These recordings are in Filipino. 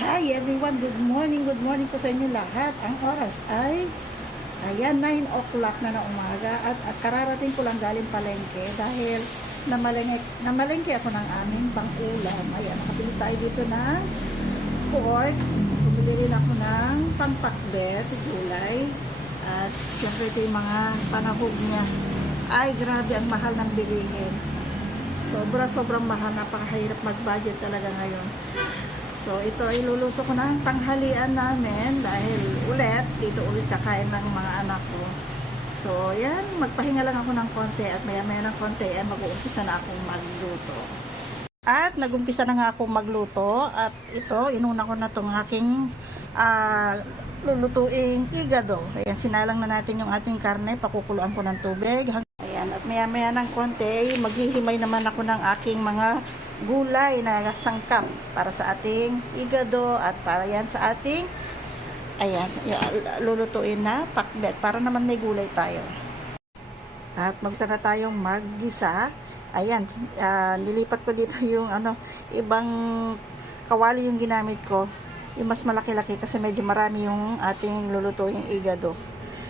Hi everyone, good morning po sa inyo lahat. Ang oras ay, ayan, 9 o'clock na ng umaga at kararating ko lang galing palengke dahil namalengke ako ng aming pang-ulam. Ayan, nakabili tayo dito ng pork, bumili rin ako ng pampakbet, gulay, at syempre ito yung mga panahog niya. Ay, grabe, ang mahal ng bilihin. Sobrang mahal, napakahirap mag-budget talaga ngayon. So, ito ay luluto ko ng tanghalian namin dahil dito ulit kakain ng mga anak ko. So, yan, magpahinga lang ako ng konti at maya-maya ng konti ay mag-uumpisa na akong magluto. At nagumpisa na nga akong magluto at ito, inuna ko na itong aking lulutuing igado. Ayan, sinalang na natin yung ating karne, pakukuluan ko ng tubig. Ayan, at maya-maya ng konti, maghihimay naman ako ng aking mga gulay na sangkap para sa ating igado at para yan sa ating lulutuin na pakbet para naman may gulay tayo. At magsa na tayong maggisa. Ayan, nilipat ko dito yung ibang kawali yung ginamit ko. Yung mas malaki-laki kasi medyo marami yung ating lulutuing igado.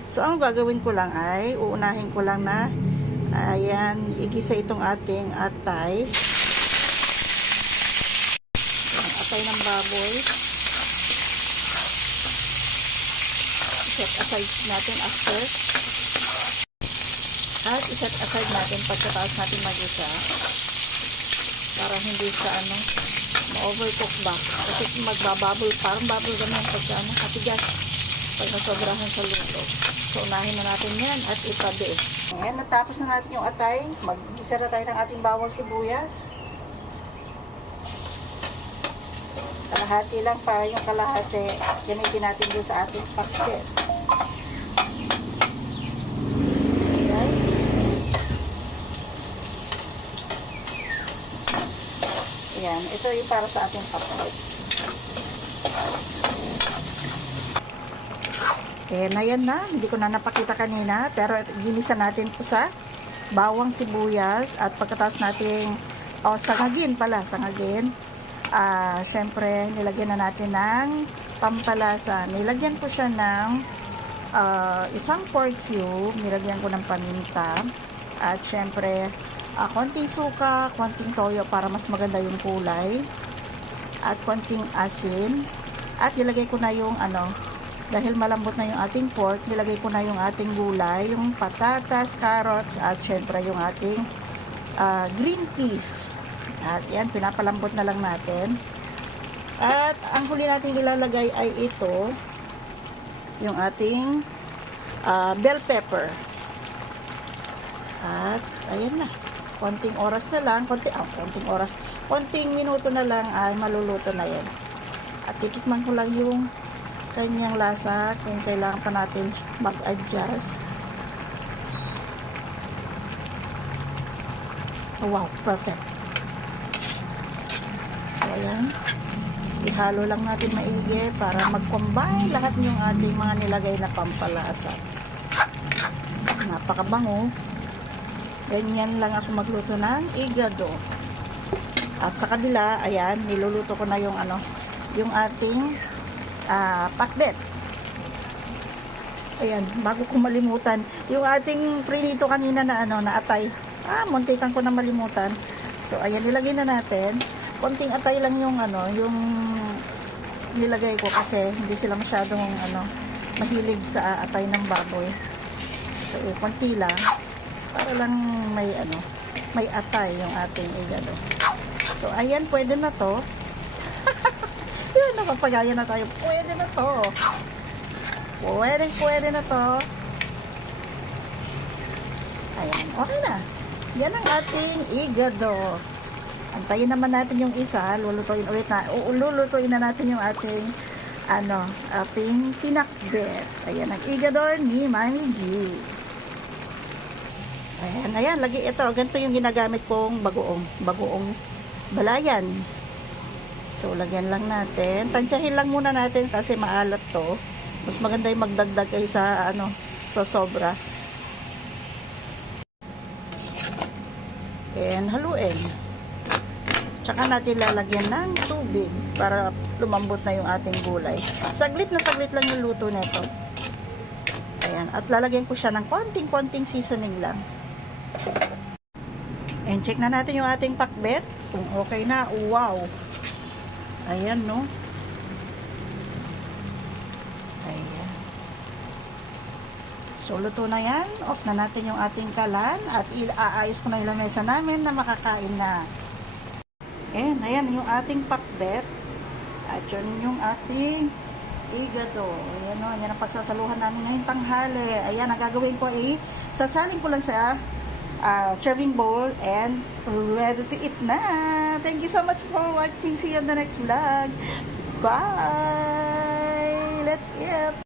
So, ang gagawin ko lang ay uunahin ko lang na ayan, igisa itong ating atay. Atay ng baboy. Set aside natin after. At iset aside natin pagkatapos natin mag-isa. Para hindi siya ma-overcook ba. Kasi magbabubble, parang bubble ganun pagka katigas. Pag nasobrahan sa luto. So, unahin na natin yan at itabi. Ayan, natapos na natin yung atay. Mag-isa na tayo ng ating bawang sibuyas. Kalahati lang para yung kalahati gamitin natin doon sa ating pakbet. Guys. Ayan, ito yung para sa ating pakbet. Ayan na, hindi ko na napakita kanina, pero ginisa natin ito sa bawang sibuyas at pagkatapos natin, sangagin. Syempre, nilagyan na natin ng pampalasa. Nilagyan ko siya ng isang pork cube, nilagyan ko ng paminta, at syempre, konting suka, konting toyo para mas maganda yung kulay, at konting asin, at nilagay ko na yung dahil malambot na yung ating pork, nilagay ko na yung ating gulay, yung patatas, carrots, at syempre yung ating green peas. At yan, pinapalambot na lang natin. At ang huli natin ilalagay ay ito, yung ating bell pepper. At ayan na, konting oras na lang, konting minuto na lang ay maluluto na yan. At titikman ko lang yung kanyang lasa kung kailangan pa natin mag-adjust. Wow, perfect. So, ayan. Ihalo lang natin maigi para mag-combine lahat yung ating mga nilagay na pampalasa. Napakabango. Ganyan lang ako magluto ng igado. At sa kabila, ayan, niluluto ko na yung yung ating pakbet. Ayan, bago ko malimutan, yung ating prinito kanina na na atay. Muntikan ko na malimutan. So, ayan, nilagay na natin. Konting atay lang yung yung nilagay ko kasi hindi sila masyadong mahilig sa atay ng baboy. So, konti lang para lang may atay yung ating igado. So, ayan, pwede na to. Yun, nakapagaya na tayo. Pwede na to. Pwede na to. Ayan, okay na. Yan ang ating igado. Antayin naman natin yung isa, lulutuin na natin yung ating ating pinakbet. Ayan ang igado ni Mami G. Ayan, lagi ito, ganito yung ginagamit kong bagoong balayan. So, lagyan lang natin. Tansyahin lang muna natin kasi maalat to. Mas maganda yung magdagdag kayo sa sobra. And haluin. Tsaka natin lalagyan ng tubig para lumambot na yung ating gulay. Saglit na saglit lang yung luto nito. Ayan. At lalagyan ko siya ng konting-konting seasoning lang. And check na natin yung ating pakbet. Kung okay na. Wow! Ayan, no? Ayan. So, luto na yan. Off na natin yung ating kalan. At iaayos ko na yung lamesa namin na makakain na. And, ayan yung ating pakbet. At yun yung ating igado. Ayan o, yan ang pagsasaluhan namin ngayong tanghali. Ayan, ang gagawin ko ay sasalin ko lang sa serving bowl and ready to eat na. Thank you so much for watching. See you on the next vlog. Bye! Let's eat!